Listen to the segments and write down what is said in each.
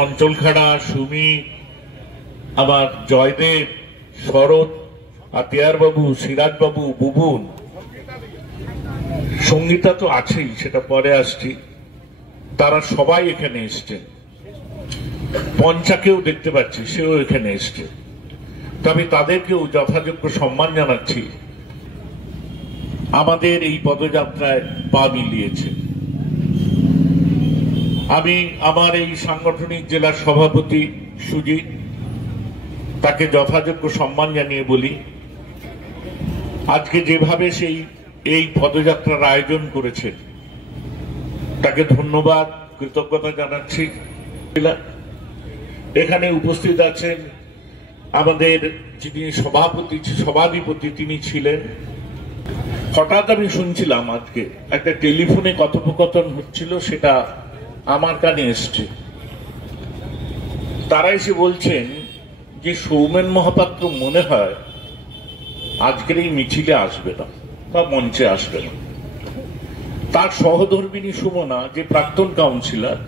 অঞ্চলখাড়া, সুমি, আমার জয়দেব, শরৎ, আতিয়ার বাবু, সিরাজ বাবু, বুবুন, সঙ্গীতা তো আছেই, সেটা পরে আসছি। তারা সবাই এখানে এসছেন। পঞ্চাকেও দেখতে পাচ্ছি, সেও এখানে এসছে। তবে তাদেরকেও যথাযোগ্য সম্মান জানাচ্ছি। আমাদের এই পদযাত্রায় পা মিলিয়েছে। আমি আমার এই সাংগঠনিক জেলার সভাপতি সুজিত, তাকে যথাযোগ্য সম্মান জানিয়ে বলি, আজকে যেভাবে সেই এই পদযাত্রার আয়োজন করেছেন তাকে ধন্যবাদ, কৃতজ্ঞতা জানাচ্ছি। এখানে উপস্থিত আছেন আমাদের যিনি সভাধিপতি, তিনি ছিলেন। হঠাৎ আমি শুনছিলাম আজকে একটা টেলিফোনে কথোপকথন হচ্ছিল, সেটা আমার কানে এসছে। তারা এসে বলছেন যে সৌমেন মহাপাত্র মনে হয় আজকের এই মিছিলে আসবে না বা মঞ্চে আসবে না। তার সহধর্মিনী সুমনা, যে প্রাক্তন কাউন্সিলর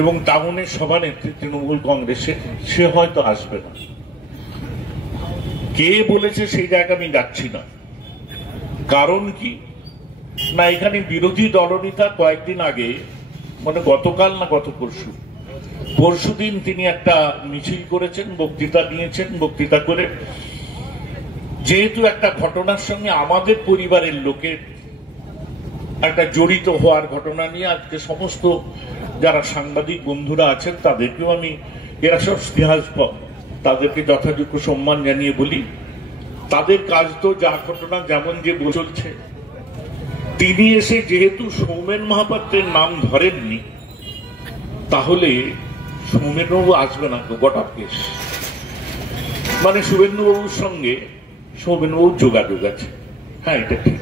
এবং টাউনের সভানেত্রী তৃণমূল কংগ্রেসের, সে হয়তো আসবে না। কে বলেছে সেই জায়গা আমি যাচ্ছি না। কারণ কি না, এখানে বিরোধী দলনেতা কয়েকদিন আগে, মানে গতকাল না গত পরশুদিন তিনি একটা মিছিল করেছেন, বক্তৃতা দিয়েছেন। বক্তৃতা করে যেহেতু একটা ঘটনার সঙ্গে আমাদের পরিবারের লোকের একটা জড়িত হওয়ার ঘটনা নিয়ে আজকে সমস্ত যারা সাংবাদিক বন্ধুরা আছেন তাদেরকেও আমি, এরা সব ইতিহাসপদ, তাদেরকে যথাযোগ্য সম্মান জানিয়ে বলি, তাদের কাজ তো যা ঘটনা যেমন যে চলছে। তিনি এসে যেহেতু সৌমেন মহাপাত্রের নাম ধরেননি, তাহলে সৌমেনবাবু আসবে না তো গোটা কেস। মানে শুভেন্দুবাবুর সঙ্গে সৌমেনবাবুর যোগাযোগ আছে। হ্যাঁ, এটা ঠিক,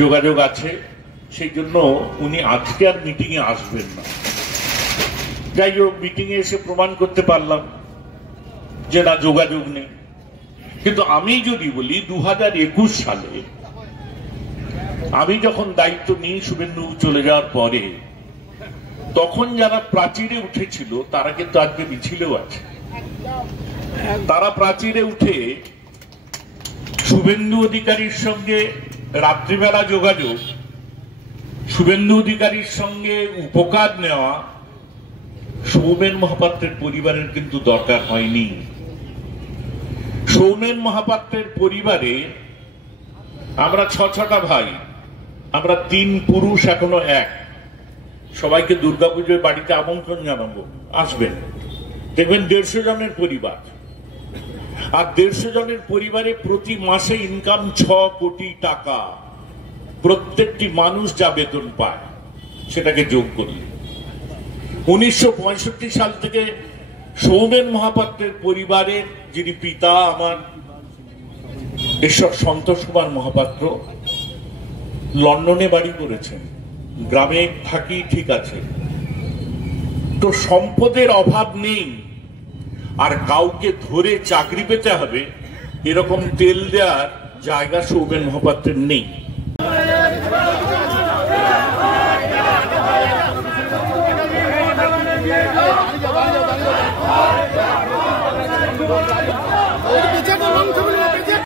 যোগাযোগ আছে। সেই জন্য উনি আজকে আর মিটিং এ আসবেন না। যাই হোক, মিটিং এ এসে প্রমাণ করতে পারলাম যে না, যোগাযোগ নেই। কিন্তু আমি যদি বলি 2021 সালে আমি যখন দায়িত্ব নিই শুভেন্দু চলে যাওয়ার পরে, তখন যারা প্রাচীরে উঠেছিল তারা কিন্তু আজকে মিছিলেও আছে। তারা প্রাচীরে উঠে শুভেন্দু অধিকারীর সঙ্গে রাত্রিবেলা যোগাযোগ, শুভেন্দু অধিকারীর সঙ্গে উপকার নেওয়া সৌমেন মহাপাত্রের পরিবারের কিন্তু দরকার হয়নি। সৌমেন মহাপাত্রের পরিবারে আমরা ছটা ভাই, আমরা 3 পুরুষ, এখনো 1। সবাইকে দুর্গাপুজোর বাড়িতে আমন্ত্রণ জানাবো, আসবেন। দেখবেন 150 জনের পরিবার, আর 150 জনের পরিবারে প্রতি মাসে ইনকাম 6 কোটি টাকা। প্রত্যেকটি মানুষ যা বেতন পায় সেটাকে যোগ করলে 1965 সাল থেকে সৌমেন মহাপাত্রের পরিবারের যিনি পিতা, আমার ঈশ্বর সন্তোষ কুমার মহাপাত্র, লন্ডনে বাড়ি করেছেন। গ্রামে থাকি ঠিক আছে, তো সম্পদের অভাব নেই। আর কাউকে ধরে চাকরি পেতে হবে এরকম তেল দেওয়ার জায়গা সৌমেন মহাপাত্রের নেই।